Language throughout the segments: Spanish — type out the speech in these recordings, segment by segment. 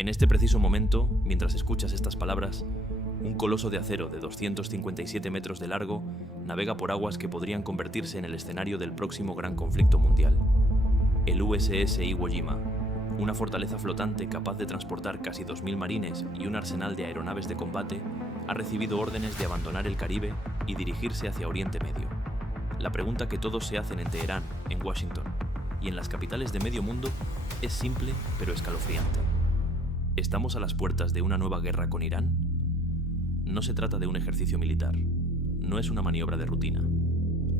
En este preciso momento, mientras escuchas estas palabras, un coloso de acero de 257 metros de largo navega por aguas que podrían convertirse en el escenario del próximo gran conflicto mundial. El USS Iwo Jima, una fortaleza flotante capaz de transportar casi 2.000 marines y un arsenal de aeronaves de combate, ha recibido órdenes de abandonar el Caribe y dirigirse hacia Oriente Medio. La pregunta que todos se hacen en Teherán, en Washington y en las capitales de medio mundo es simple pero escalofriante. ¿Estamos a las puertas de una nueva guerra con Irán? No se trata de un ejercicio militar, no es una maniobra de rutina.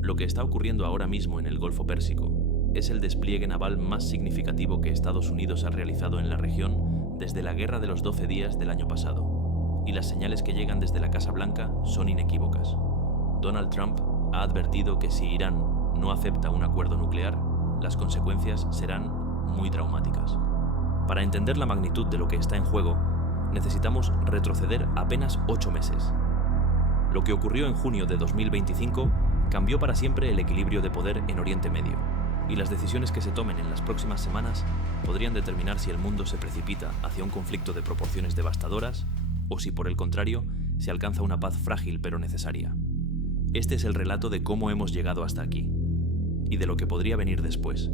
Lo que está ocurriendo ahora mismo en el Golfo Pérsico es el despliegue naval más significativo que Estados Unidos ha realizado en la región desde la Guerra de los 12 días del año pasado, y las señales que llegan desde la Casa Blanca son inequívocas. Donald Trump ha advertido que si Irán no acepta un acuerdo nuclear, las consecuencias serán muy traumáticas. Para entender la magnitud de lo que está en juego, necesitamos retroceder apenas 8 meses. Lo que ocurrió en junio de 2025 cambió para siempre el equilibrio de poder en Oriente Medio, y las decisiones que se tomen en las próximas semanas podrían determinar si el mundo se precipita hacia un conflicto de proporciones devastadoras o si, por el contrario, se alcanza una paz frágil pero necesaria. Este es el relato de cómo hemos llegado hasta aquí y de lo que podría venir después.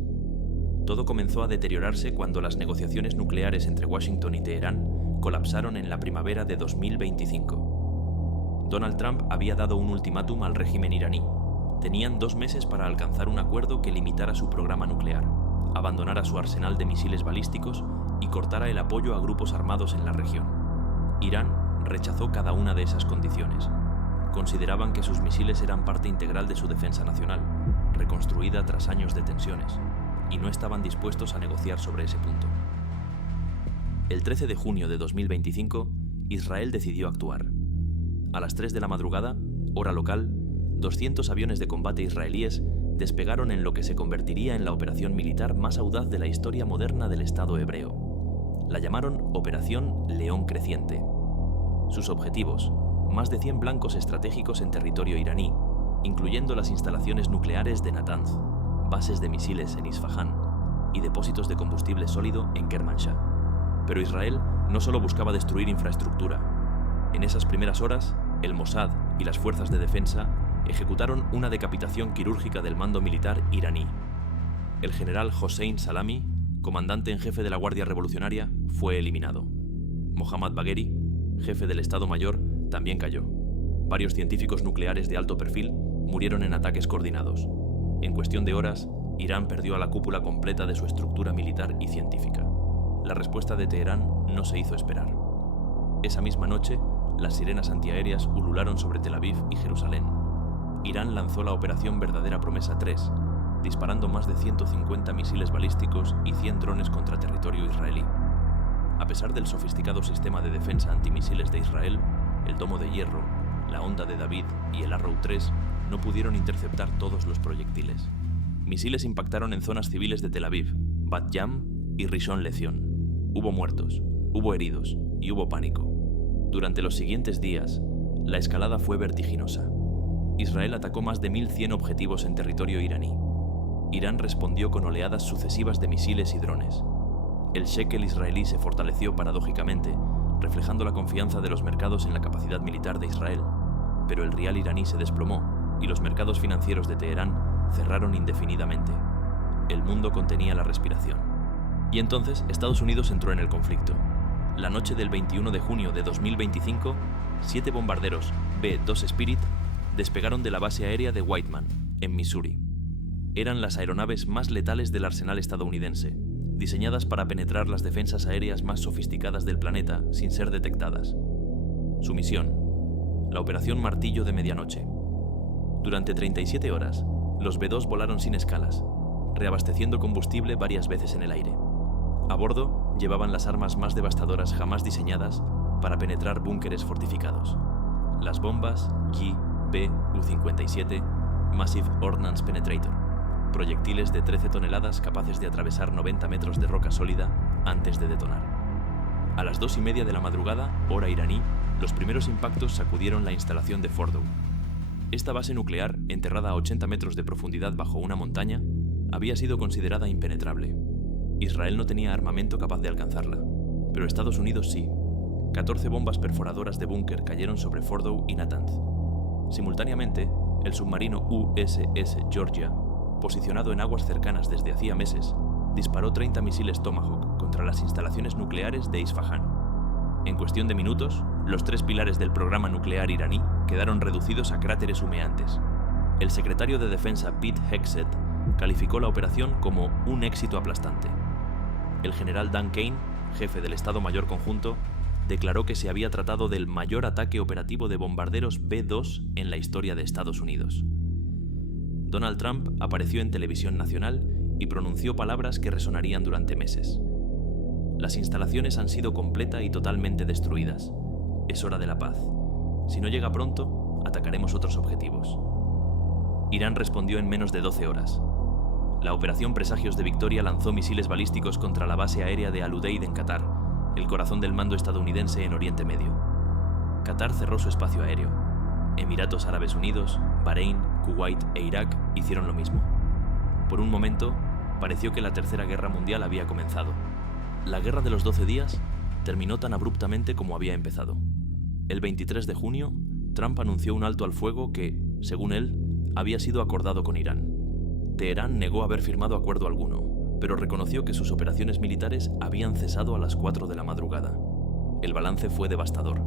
Todo comenzó a deteriorarse cuando las negociaciones nucleares entre Washington y Teherán colapsaron en la primavera de 2025. Donald Trump había dado un ultimátum al régimen iraní. Tenían 2 meses para alcanzar un acuerdo que limitara su programa nuclear, abandonara su arsenal de misiles balísticos y cortara el apoyo a grupos armados en la región. Irán rechazó cada una de esas condiciones. Consideraban que sus misiles eran parte integral de su defensa nacional, reconstruida tras años de tensiones, y no estaban dispuestos a negociar sobre ese punto. El 13 de junio de 2025, Israel decidió actuar. A las 3 de la madrugada, hora local, 200 aviones de combate israelíes despegaron en lo que se convertiría en la operación militar más audaz de la historia moderna del Estado hebreo. La llamaron Operación León Creciente. Sus objetivos: más de 100 blancos estratégicos en territorio iraní, incluyendo las instalaciones nucleares de Natanz, bases de misiles en Isfahán y depósitos de combustible sólido en Kermanshah. Pero Israel no solo buscaba destruir infraestructura. En esas primeras horas, el Mossad y las fuerzas de defensa ejecutaron una decapitación quirúrgica del mando militar iraní. El general Hossein Salami, comandante en jefe de la Guardia Revolucionaria, fue eliminado. Mohammad Bagheri, jefe del Estado Mayor, también cayó. Varios científicos nucleares de alto perfil murieron en ataques coordinados. En cuestión de horas, Irán perdió a la cúpula completa de su estructura militar y científica. La respuesta de Teherán no se hizo esperar. Esa misma noche, las sirenas antiaéreas ulularon sobre Tel Aviv y Jerusalén. Irán lanzó la Operación Verdadera Promesa 3, disparando más de 150 misiles balísticos y 100 drones contra territorio israelí. A pesar del sofisticado sistema de defensa antimisiles de Israel, el Domo de Hierro, la Onda de David y el Arrow 3 no pudieron interceptar todos los proyectiles. Misiles impactaron en zonas civiles de Tel Aviv, Bat Yam y Rishon LeZion. Hubo muertos, hubo heridos y hubo pánico. Durante los siguientes días, la escalada fue vertiginosa. Israel atacó más de 1.100 objetivos en territorio iraní. Irán respondió con oleadas sucesivas de misiles y drones. El shekel israelí se fortaleció paradójicamente, reflejando la confianza de los mercados en la capacidad militar de Israel, pero el rial iraní se desplomó y los mercados financieros de Teherán cerraron indefinidamente. El mundo contenía la respiración. Y entonces Estados Unidos entró en el conflicto. La noche del 21 de junio de 2025, 7 bombarderos B-2 Spirit despegaron de la base aérea de Whiteman, en Missouri. Eran las aeronaves más letales del arsenal estadounidense, diseñadas para penetrar las defensas aéreas más sofisticadas del planeta sin ser detectadas. Su misión: la Operación Martillo de Medianoche. Durante 37 horas, los B-2 volaron sin escalas, reabasteciendo combustible varias veces en el aire. A bordo llevaban las armas más devastadoras jamás diseñadas para penetrar búnkeres fortificados: las bombas GBU-57 Massive Ordnance Penetrator, proyectiles de 13 toneladas capaces de atravesar 90 metros de roca sólida antes de detonar. A las 2:30 de la madrugada, hora iraní, los primeros impactos sacudieron la instalación de Fordow. Esta base nuclear, enterrada a 80 metros de profundidad bajo una montaña, había sido considerada impenetrable. Israel no tenía armamento capaz de alcanzarla, pero Estados Unidos sí. 14 bombas perforadoras de búnker cayeron sobre Fordow y Natanz. Simultáneamente, el submarino USS Georgia, posicionado en aguas cercanas desde hacía meses, disparó 30 misiles Tomahawk contra las instalaciones nucleares de Isfahán. En cuestión de minutos, los 3 pilares del programa nuclear iraní quedaron reducidos a cráteres humeantes. El secretario de Defensa Pete Hegseth calificó la operación como un éxito aplastante. El general Dan Kane, jefe del Estado Mayor Conjunto, declaró que se había tratado del mayor ataque operativo de bombarderos B-2 en la historia de Estados Unidos. Donald Trump apareció en televisión nacional y pronunció palabras que resonarían durante meses. Las instalaciones han sido completa y totalmente destruidas. Es hora de la paz. Si no llega pronto, atacaremos otros objetivos. Irán respondió en menos de 12 horas. La operación Presagios de Victoria lanzó misiles balísticos contra la base aérea de Al Udeid en Qatar, el corazón del mando estadounidense en Oriente Medio. Qatar cerró su espacio aéreo. Emiratos Árabes Unidos, Bahrein, Kuwait e Irak hicieron lo mismo. Por un momento, pareció que la Tercera Guerra Mundial había comenzado. La Guerra de los 12 días terminó tan abruptamente como había empezado. El 23 de junio, Trump anunció un alto al fuego que, según él, había sido acordado con Irán. Teherán negó haber firmado acuerdo alguno, pero reconoció que sus operaciones militares habían cesado a las 4 de la madrugada. El balance fue devastador.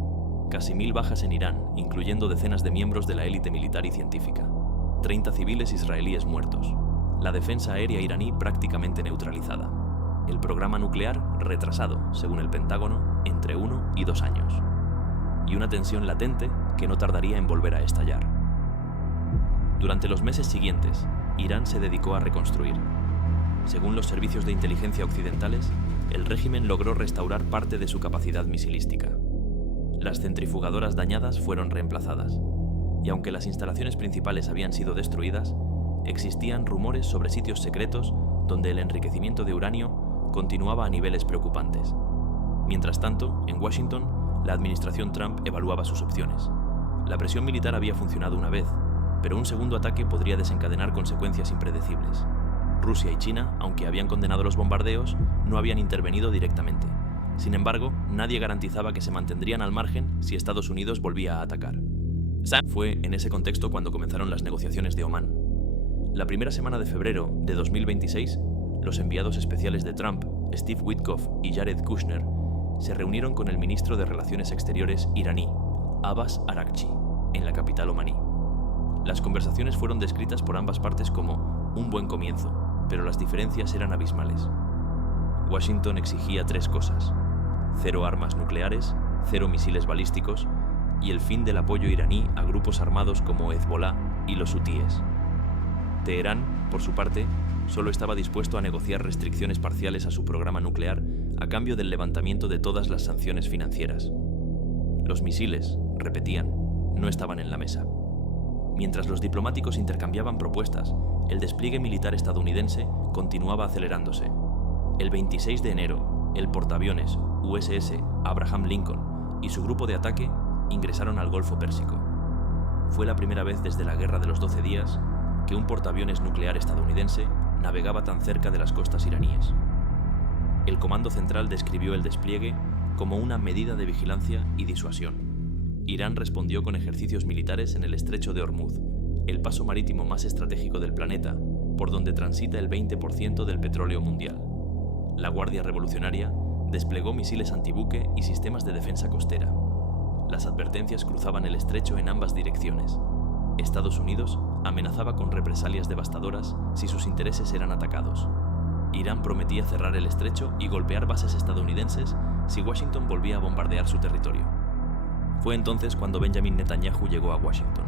Casi 1000 bajas en Irán, incluyendo decenas de miembros de la élite militar y científica. 30 civiles israelíes muertos. La defensa aérea iraní prácticamente neutralizada. El programa nuclear retrasado, según el Pentágono, entre 1 y 2 años. Y una tensión latente que no tardaría en volver a estallar. Durante los meses siguientes, Irán se dedicó a reconstruir. Según los servicios de inteligencia occidentales, el régimen logró restaurar parte de su capacidad misilística. Las centrifugadoras dañadas fueron reemplazadas, y aunque las instalaciones principales habían sido destruidas, existían rumores sobre sitios secretos donde el enriquecimiento de uranio continuaba a niveles preocupantes. Mientras tanto, en Washington, la administración Trump evaluaba sus opciones. La presión militar había funcionado una vez, pero un segundo ataque podría desencadenar consecuencias impredecibles. Rusia y China, aunque habían condenado los bombardeos, no habían intervenido directamente. Sin embargo, nadie garantizaba que se mantendrían al margen si Estados Unidos volvía a atacar. Fue en ese contexto cuando comenzaron las negociaciones de Omán. La primera semana de febrero de 2026, los enviados especiales de Trump, Steve Witkoff y Jared Kushner, se reunieron con el ministro de Relaciones Exteriores iraní, Abbas Araghchi, en la capital omaní. Las conversaciones fueron descritas por ambas partes como un buen comienzo, pero las diferencias eran abismales. Washington exigía 3 cosas: 0 armas nucleares, 0 misiles balísticos y el fin del apoyo iraní a grupos armados como Hezbollah y los hutíes. Teherán, por su parte, solo estaba dispuesto a negociar restricciones parciales a su programa nuclear a cambio del levantamiento de todas las sanciones financieras. Los misiles, repetían, no estaban en la mesa. Mientras los diplomáticos intercambiaban propuestas, el despliegue militar estadounidense continuaba acelerándose. El 26 de enero, el portaaviones USS Abraham Lincoln y su grupo de ataque ingresaron al Golfo Pérsico. Fue la primera vez desde la Guerra de los 12 días que un portaaviones nuclear estadounidense navegaba tan cerca de las costas iraníes. El Comando Central describió el despliegue como una medida de vigilancia y disuasión. Irán respondió con ejercicios militares en el Estrecho de Hormuz, el paso marítimo más estratégico del planeta, por donde transita el 20% del petróleo mundial. La Guardia Revolucionaria desplegó misiles antibuque y sistemas de defensa costera. Las advertencias cruzaban el estrecho en ambas direcciones. Estados Unidos amenazaba con represalias devastadoras si sus intereses eran atacados. Irán prometía cerrar el estrecho y golpear bases estadounidenses si Washington volvía a bombardear su territorio. Fue entonces cuando Benjamin Netanyahu llegó a Washington.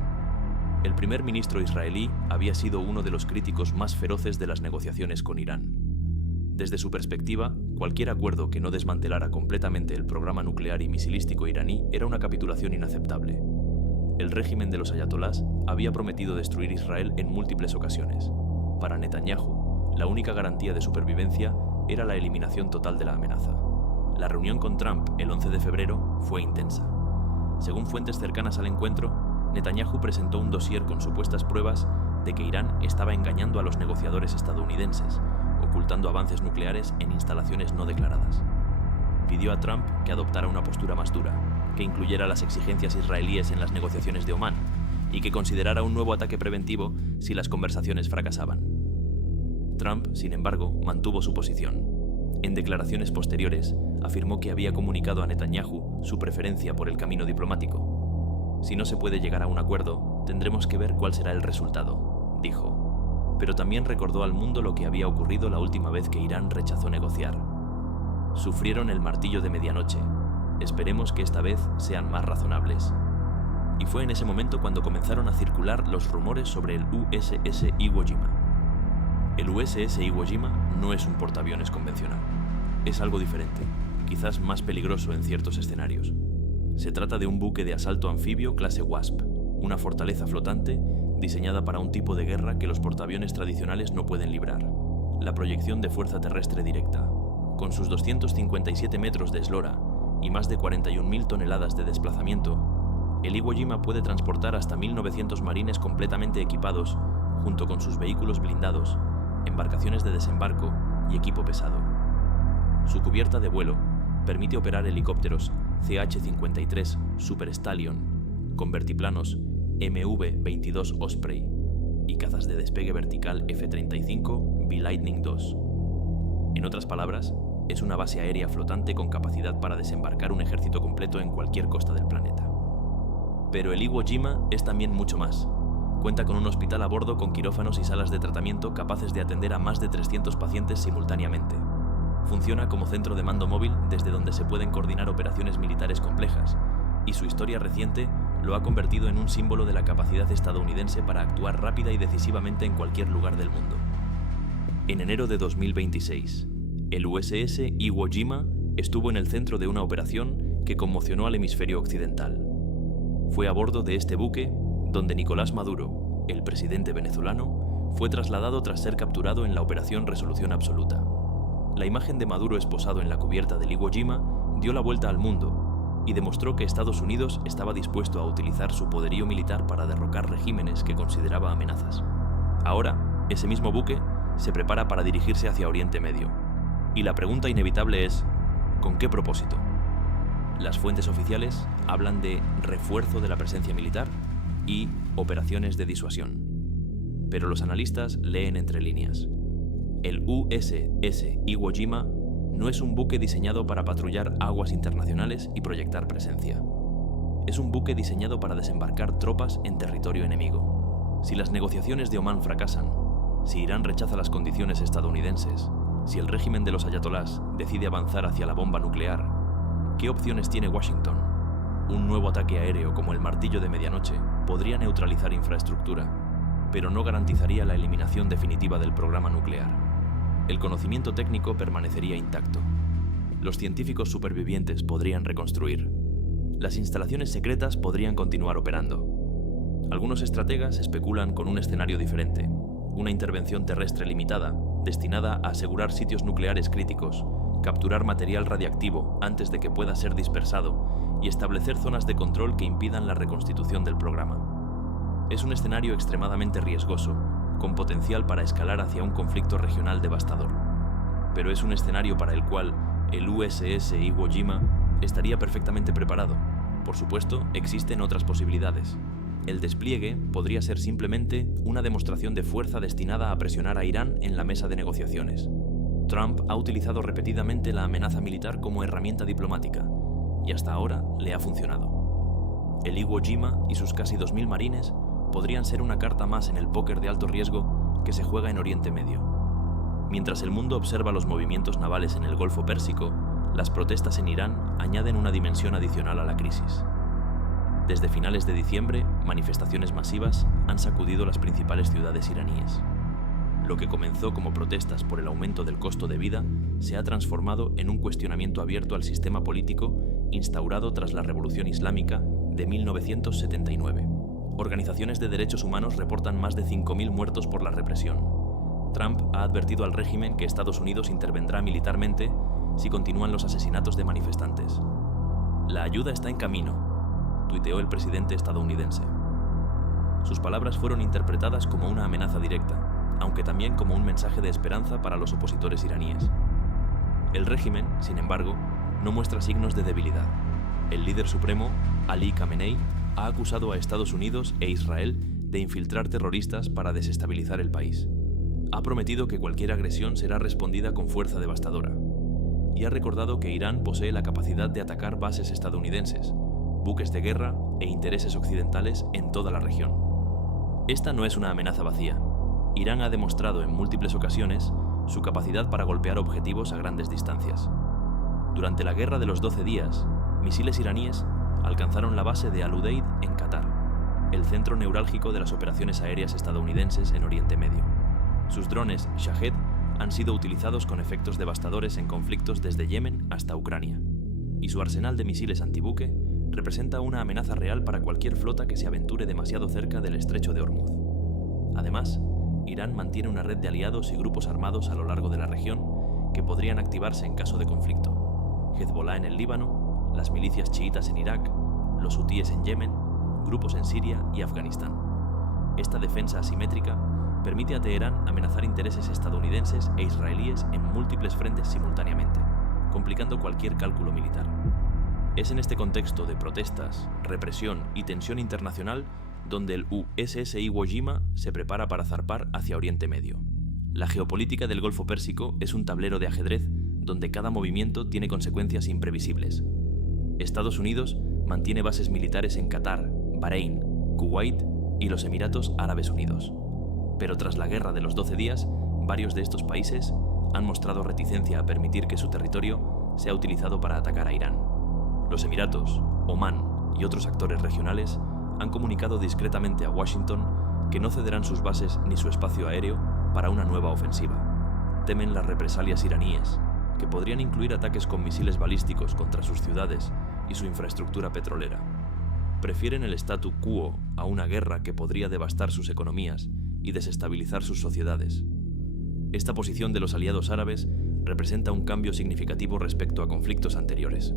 El primer ministro israelí había sido uno de los críticos más feroces de las negociaciones con Irán. Desde su perspectiva, cualquier acuerdo que no desmantelara completamente el programa nuclear y misilístico iraní era una capitulación inaceptable. El régimen de los ayatolás había prometido destruir Israel en múltiples ocasiones. Para Netanyahu, la única garantía de supervivencia era la eliminación total de la amenaza. La reunión con Trump el 11 de febrero fue intensa. Según fuentes cercanas al encuentro, Netanyahu presentó un dossier con supuestas pruebas de que Irán estaba engañando a los negociadores estadounidenses, ocultando avances nucleares en instalaciones no declaradas. pidió a Trump que adoptara una postura más dura, que incluyera las exigencias israelíes en las negociaciones de Omán y que considerara un nuevo ataque preventivo si las conversaciones fracasaban. Trump, sin embargo, mantuvo su posición. En declaraciones posteriores, afirmó que había comunicado a Netanyahu su preferencia por el camino diplomático. Si no se puede llegar a un acuerdo, tendremos que ver cuál será el resultado, dijo. Pero también recordó al mundo lo que había ocurrido la última vez que Irán rechazó negociar. Sufrieron el martillo de medianoche. Esperemos que esta vez sean más razonables. Y fue en ese momento cuando comenzaron a circular los rumores sobre el USS Iwo Jima. El USS Iwo Jima no es un portaaviones convencional. Es algo diferente, quizás más peligroso en ciertos escenarios. Se trata de un buque de asalto anfibio clase Wasp, una fortaleza flotante diseñada para un tipo de guerra que los portaaviones tradicionales no pueden librar, la proyección de fuerza terrestre directa. Con sus 257 metros de eslora y más de 41.000 toneladas de desplazamiento, el Iwo Jima puede transportar hasta 1.900 marines completamente equipados, junto con sus vehículos blindados, embarcaciones de desembarco y equipo pesado. Su cubierta de vuelo permite operar helicópteros CH-53 Super Stallion con vertiplanos MV-22 Osprey y cazas de despegue vertical F-35 B Lightning II. En otras palabras, es una base aérea flotante con capacidad para desembarcar un ejército completo en cualquier costa del planeta. Pero el Iwo Jima es también mucho más. Cuenta con un hospital a bordo con quirófanos y salas de tratamiento capaces de atender a más de 300 pacientes simultáneamente. Funciona como centro de mando móvil desde donde se pueden coordinar operaciones militares complejas, y su historia reciente lo ha convertido en un símbolo de la capacidad estadounidense para actuar rápida y decisivamente en cualquier lugar del mundo. En enero de 2026, el USS Iwo Jima estuvo en el centro de una operación que conmocionó al hemisferio occidental. Fue a bordo de este buque donde Nicolás Maduro, el presidente venezolano, fue trasladado tras ser capturado en la Operación Resolución Absoluta. La imagen de Maduro esposado en la cubierta del Iwo Jima dio la vuelta al mundo y demostró que Estados Unidos estaba dispuesto a utilizar su poderío militar para derrocar regímenes que consideraba amenazas. Ahora, ese mismo buque se prepara para dirigirse hacia Oriente Medio. Y la pregunta inevitable es, ¿con qué propósito? Las fuentes oficiales hablan de refuerzo de la presencia militar y operaciones de disuasión. Pero los analistas leen entre líneas. El USS Iwo Jima no es un buque diseñado para patrullar aguas internacionales y proyectar presencia. Es un buque diseñado para desembarcar tropas en territorio enemigo. Si las negociaciones de Omán fracasan, si Irán rechaza las condiciones estadounidenses, si el régimen de los ayatolás decide avanzar hacia la bomba nuclear, ¿qué opciones tiene Washington? Un nuevo ataque aéreo como el martillo de medianoche podría neutralizar infraestructura, pero no garantizaría la eliminación definitiva del programa nuclear. El conocimiento técnico permanecería intacto. Los científicos supervivientes podrían reconstruir. Las instalaciones secretas podrían continuar operando. Algunos estrategas especulan con un escenario diferente, una intervención terrestre limitada, destinada a asegurar sitios nucleares críticos, capturar material radiactivo antes de que pueda ser dispersado y establecer zonas de control que impidan la reconstitución del programa. Es un escenario extremadamente riesgoso, con potencial para escalar hacia un conflicto regional devastador. Pero es un escenario para el cual el USS Iwo Jima estaría perfectamente preparado. Por supuesto, existen otras posibilidades. El despliegue podría ser simplemente una demostración de fuerza destinada a presionar a Irán en la mesa de negociaciones. Trump ha utilizado repetidamente la amenaza militar como herramienta diplomática, y hasta ahora le ha funcionado. El Iwo Jima y sus casi 2.000 marines podrían ser una carta más en el póker de alto riesgo que se juega en Oriente Medio. Mientras el mundo observa los movimientos navales en el Golfo Pérsico, las protestas en Irán añaden una dimensión adicional a la crisis. Desde finales de diciembre, manifestaciones masivas han sacudido las principales ciudades iraníes. Lo que comenzó como protestas por el aumento del costo de vida se ha transformado en un cuestionamiento abierto al sistema político instaurado tras la Revolución Islámica de 1979. Organizaciones de derechos humanos reportan más de 5.000 muertos por la represión. Trump ha advertido al régimen que Estados Unidos intervendrá militarmente si continúan los asesinatos de manifestantes. La ayuda está en camino, tuiteó el presidente estadounidense. Sus palabras fueron interpretadas como una amenaza directa, aunque también como un mensaje de esperanza para los opositores iraníes. El régimen, sin embargo, no muestra signos de debilidad. El líder supremo, Ali Khamenei, ha acusado a Estados Unidos e Israel de infiltrar terroristas para desestabilizar el país. Ha prometido que cualquier agresión será respondida con fuerza devastadora. Y ha recordado que Irán posee la capacidad de atacar bases estadounidenses, buques de guerra e intereses occidentales en toda la región. Esta no es una amenaza vacía. Irán ha demostrado en múltiples ocasiones su capacidad para golpear objetivos a grandes distancias. Durante la Guerra de los 12 días, misiles iraníes alcanzaron la base de Al-Udeid en Qatar, el centro neurálgico de las operaciones aéreas estadounidenses en Oriente Medio. Sus drones Shahed han sido utilizados con efectos devastadores en conflictos desde Yemen hasta Ucrania, y su arsenal de misiles antibuque representa una amenaza real para cualquier flota que se aventure demasiado cerca del estrecho de Hormuz. Además, Irán mantiene una red de aliados y grupos armados a lo largo de la región que podrían activarse en caso de conflicto: Hezbollah en el Líbano, las milicias chiitas en Irak, los hutíes en Yemen, grupos en Siria y Afganistán. Esta defensa asimétrica permite a Teherán amenazar intereses estadounidenses e israelíes en múltiples frentes simultáneamente, complicando cualquier cálculo militar. Es en este contexto de protestas, represión y tensión internacional donde el USS Iwo Jima se prepara para zarpar hacia Oriente Medio. La geopolítica del Golfo Pérsico es un tablero de ajedrez donde cada movimiento tiene consecuencias imprevisibles. Estados Unidos mantiene bases militares en Qatar, Bahrein, Kuwait y los Emiratos Árabes Unidos. Pero tras la Guerra de los 12 días, varios de estos países han mostrado reticencia a permitir que su territorio sea utilizado para atacar a Irán. Los Emiratos, Omán y otros actores regionales han comunicado discretamente a Washington que no cederán sus bases ni su espacio aéreo para una nueva ofensiva. Temen las represalias iraníes, que podrían incluir ataques con misiles balísticos contra sus ciudades y su infraestructura petrolera. Prefieren el statu quo a una guerra que podría devastar sus economías y desestabilizar sus sociedades. Esta posición de los aliados árabes representa un cambio significativo respecto a conflictos anteriores.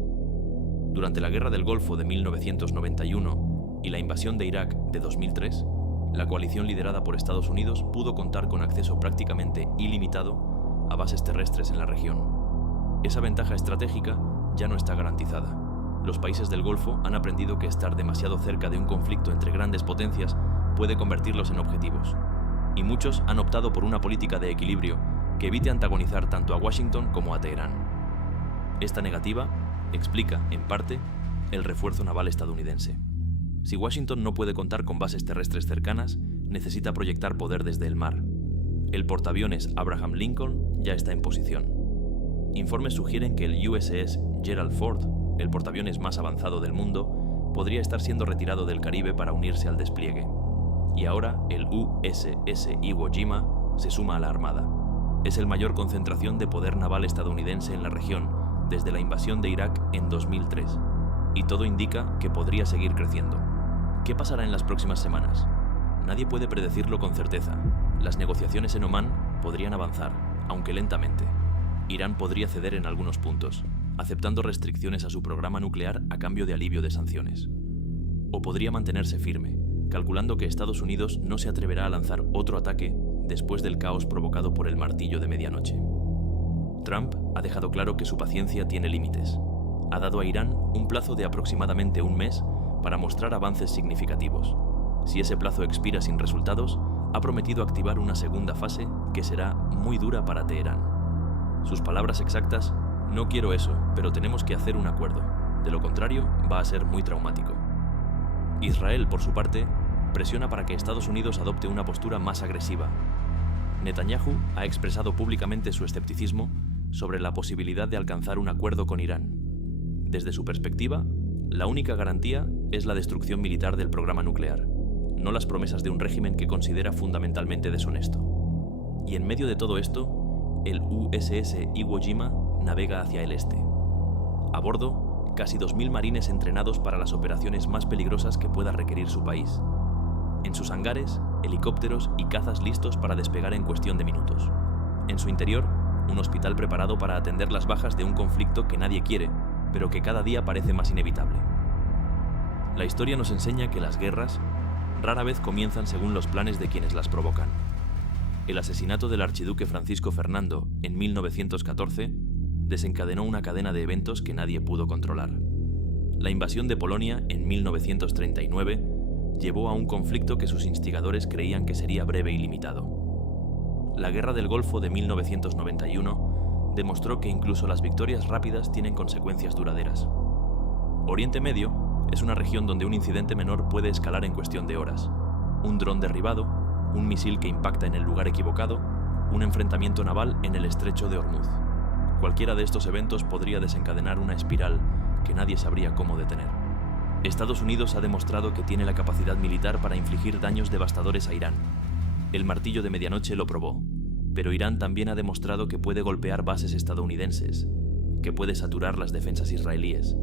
Durante la Guerra del Golfo de 1991 y la invasión de Irak de 2003, la coalición liderada por Estados Unidos pudo contar con acceso prácticamente ilimitado a bases terrestres en la región. Esa ventaja estratégica ya no está garantizada. Los países del Golfo han aprendido que estar demasiado cerca de un conflicto entre grandes potencias puede convertirlos en objetivos, y muchos han optado por una política de equilibrio que evite antagonizar tanto a Washington como a Teherán. Esta negativa explica, en parte, el refuerzo naval estadounidense. Si Washington no puede contar con bases terrestres cercanas, necesita proyectar poder desde el mar. El portaaviones Abraham Lincoln ya está en posición. Informes sugieren que el USS Gerald Ford, el portaaviones más avanzado del mundo, podría estar siendo retirado del Caribe para unirse al despliegue. Y ahora el USS Iwo Jima se suma a la Armada. Es el mayor concentración de poder naval estadounidense en la región desde la invasión de Irak en 2003, y todo indica que podría seguir creciendo. ¿Qué pasará en las próximas semanas? Nadie puede predecirlo con certeza. Las negociaciones en Omán podrían avanzar, aunque lentamente. Irán podría ceder en algunos puntos, aceptando restricciones a su programa nuclear a cambio de alivio de sanciones. O podría mantenerse firme, calculando que Estados Unidos no se atreverá a lanzar otro ataque después del caos provocado por el martillo de medianoche. Trump ha dejado claro que su paciencia tiene límites. Ha dado a Irán un plazo de aproximadamente un mes para mostrar avances significativos. Si ese plazo expira sin resultados, ha prometido activar una segunda fase que será muy dura para Teherán. Sus palabras exactas: "No quiero eso, pero tenemos que hacer un acuerdo. De lo contrario, va a ser muy traumático". Israel, por su parte, presiona para que Estados Unidos adopte una postura más agresiva. Netanyahu ha expresado públicamente su escepticismo sobre la posibilidad de alcanzar un acuerdo con Irán. Desde su perspectiva, la única garantía es la destrucción militar del programa nuclear, no las promesas de un régimen que considera fundamentalmente deshonesto. Y en medio de todo esto, el USS Iwo Jima navega hacia el este. A bordo, casi 2.000 marines entrenados para las operaciones más peligrosas que pueda requerir su país. En sus hangares, helicópteros y cazas listos para despegar en cuestión de minutos. En su interior, un hospital preparado para atender las bajas de un conflicto que nadie quiere, pero que cada día parece más inevitable. La historia nos enseña que las guerras rara vez comienzan según los planes de quienes las provocan. El asesinato del archiduque Francisco Fernando en 1914 desencadenó una cadena de eventos que nadie pudo controlar. La invasión de Polonia en 1939 llevó a un conflicto que sus instigadores creían que sería breve y limitado. La Guerra del Golfo de 1991 demostró que incluso las victorias rápidas tienen consecuencias duraderas. Oriente Medio es una región donde un incidente menor puede escalar en cuestión de horas. Un dron derribado, un misil que impacta en el lugar equivocado, un enfrentamiento naval en el estrecho de Hormuz. Cualquiera de estos eventos podría desencadenar una espiral que nadie sabría cómo detener. Estados Unidos ha demostrado que tiene la capacidad militar para infligir daños devastadores a Irán. El martillo de medianoche lo probó, pero Irán también ha demostrado que puede golpear bases estadounidenses, que puede saturar las defensas israelíes,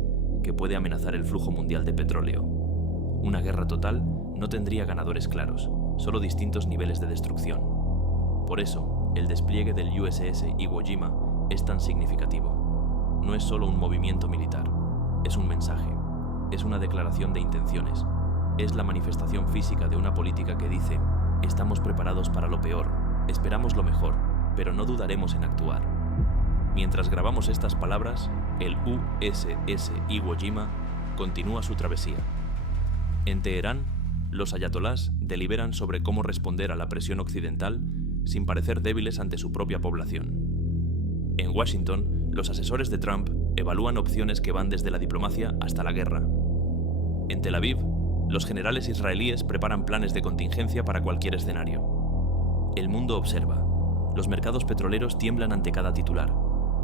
que puede amenazar el flujo mundial de petróleo. Una guerra total no tendría ganadores claros, solo distintos niveles de destrucción. Por eso, el despliegue del USS Iwo Jima es tan significativo. No es solo un movimiento militar, es un mensaje, es una declaración de intenciones, es la manifestación física de una política que dice: estamos preparados para lo peor, esperamos lo mejor, pero no dudaremos en actuar. Mientras grabamos estas palabras, el USS Iwo Jima continúa su travesía. En Teherán, los ayatolás deliberan sobre cómo responder a la presión occidental sin parecer débiles ante su propia población. En Washington, los asesores de Trump evalúan opciones que van desde la diplomacia hasta la guerra. En Tel Aviv, los generales israelíes preparan planes de contingencia para cualquier escenario. El mundo observa. Los mercados petroleros tiemblan ante cada titular.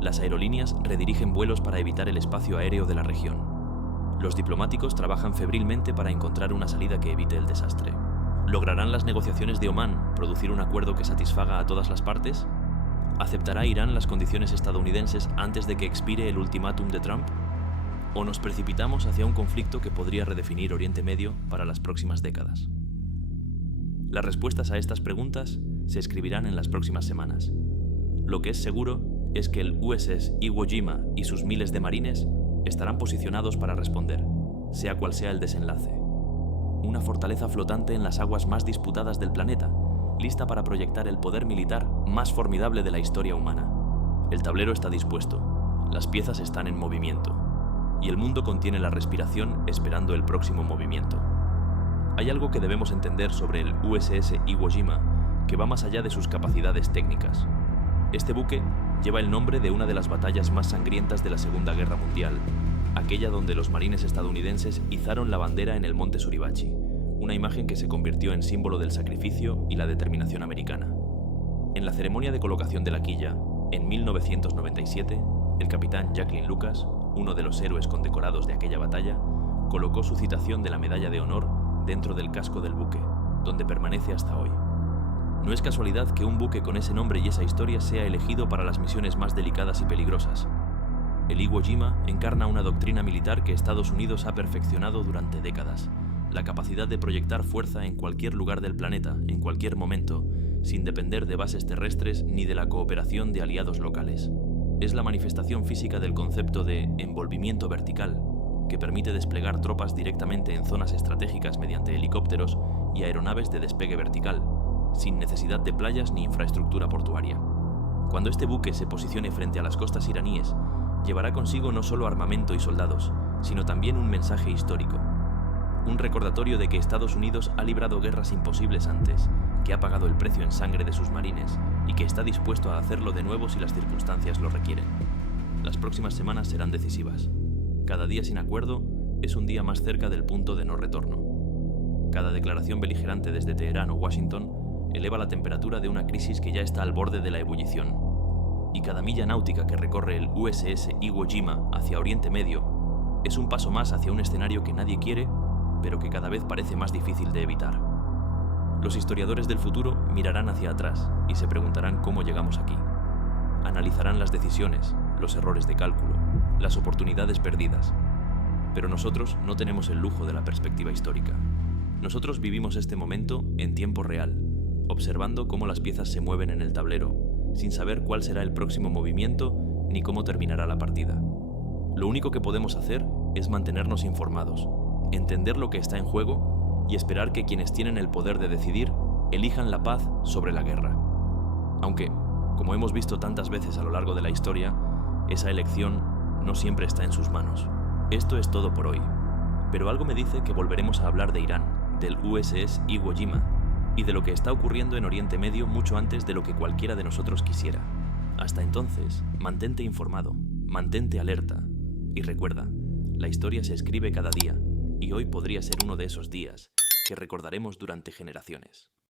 Las aerolíneas redirigen vuelos para evitar el espacio aéreo de la región. Los diplomáticos trabajan febrilmente para encontrar una salida que evite el desastre. ¿Lograrán las negociaciones de Omán producir un acuerdo que satisfaga a todas las partes? ¿Aceptará Irán las condiciones estadounidenses antes de que expire el ultimátum de Trump? ¿O nos precipitamos hacia un conflicto que podría redefinir Oriente Medio para las próximas décadas? Las respuestas a estas preguntas se escribirán en las próximas semanas. Lo que es seguro es que el USS Iwo Jima y sus miles de marines estarán posicionados para responder, sea cual sea el desenlace. Una fortaleza flotante en las aguas más disputadas del planeta, lista para proyectar el poder militar más formidable de la historia humana. El tablero está dispuesto, las piezas están en movimiento, y el mundo contiene la respiración esperando el próximo movimiento. Hay algo que debemos entender sobre el USS Iwo Jima que va más allá de sus capacidades técnicas. Este buque lleva el nombre de una de las batallas más sangrientas de la Segunda Guerra Mundial, aquella donde los marines estadounidenses izaron la bandera en el monte Suribachi, una imagen que se convirtió en símbolo del sacrificio y la determinación americana. En la ceremonia de colocación de la quilla, en 1997, el capitán Jacqueline Lucas, uno de los héroes condecorados de aquella batalla, colocó su citación de la Medalla de Honor dentro del casco del buque, donde permanece hasta hoy. No es casualidad que un buque con ese nombre y esa historia sea elegido para las misiones más delicadas y peligrosas. El Iwo Jima encarna una doctrina militar que Estados Unidos ha perfeccionado durante décadas: la capacidad de proyectar fuerza en cualquier lugar del planeta, en cualquier momento, sin depender de bases terrestres ni de la cooperación de aliados locales. Es la manifestación física del concepto de envolvimiento vertical, que permite desplegar tropas directamente en zonas estratégicas mediante helicópteros y aeronaves de despegue vertical, sin necesidad de playas ni infraestructura portuaria. Cuando este buque se posicione frente a las costas iraníes, llevará consigo no solo armamento y soldados, sino también un mensaje histórico. Un recordatorio de que Estados Unidos ha librado guerras imposibles antes, que ha pagado el precio en sangre de sus marines y que está dispuesto a hacerlo de nuevo si las circunstancias lo requieren. Las próximas semanas serán decisivas. Cada día sin acuerdo es un día más cerca del punto de no retorno. Cada declaración beligerante desde Teherán o Washington eleva la temperatura de una crisis que ya está al borde de la ebullición. Y cada milla náutica que recorre el USS Iwo Jima hacia Oriente Medio es un paso más hacia un escenario que nadie quiere, pero que cada vez parece más difícil de evitar. Los historiadores del futuro mirarán hacia atrás y se preguntarán cómo llegamos aquí. Analizarán las decisiones, los errores de cálculo, las oportunidades perdidas. Pero nosotros no tenemos el lujo de la perspectiva histórica. Nosotros vivimos este momento en tiempo real, observando cómo las piezas se mueven en el tablero, sin saber cuál será el próximo movimiento ni cómo terminará la partida. Lo único que podemos hacer es mantenernos informados, entender lo que está en juego y esperar que quienes tienen el poder de decidir elijan la paz sobre la guerra. Aunque, como hemos visto tantas veces a lo largo de la historia, Esa elección no siempre está en sus manos. Esto es todo por hoy, pero algo me dice que volveremos a hablar de Irán, del USS Iwo Jima y de lo que está ocurriendo en Oriente Medio mucho antes de lo que cualquiera de nosotros quisiera. Hasta entonces, mantente informado, mantente alerta y recuerda, la historia se escribe cada día y hoy podría ser uno de esos días que recordaremos durante generaciones.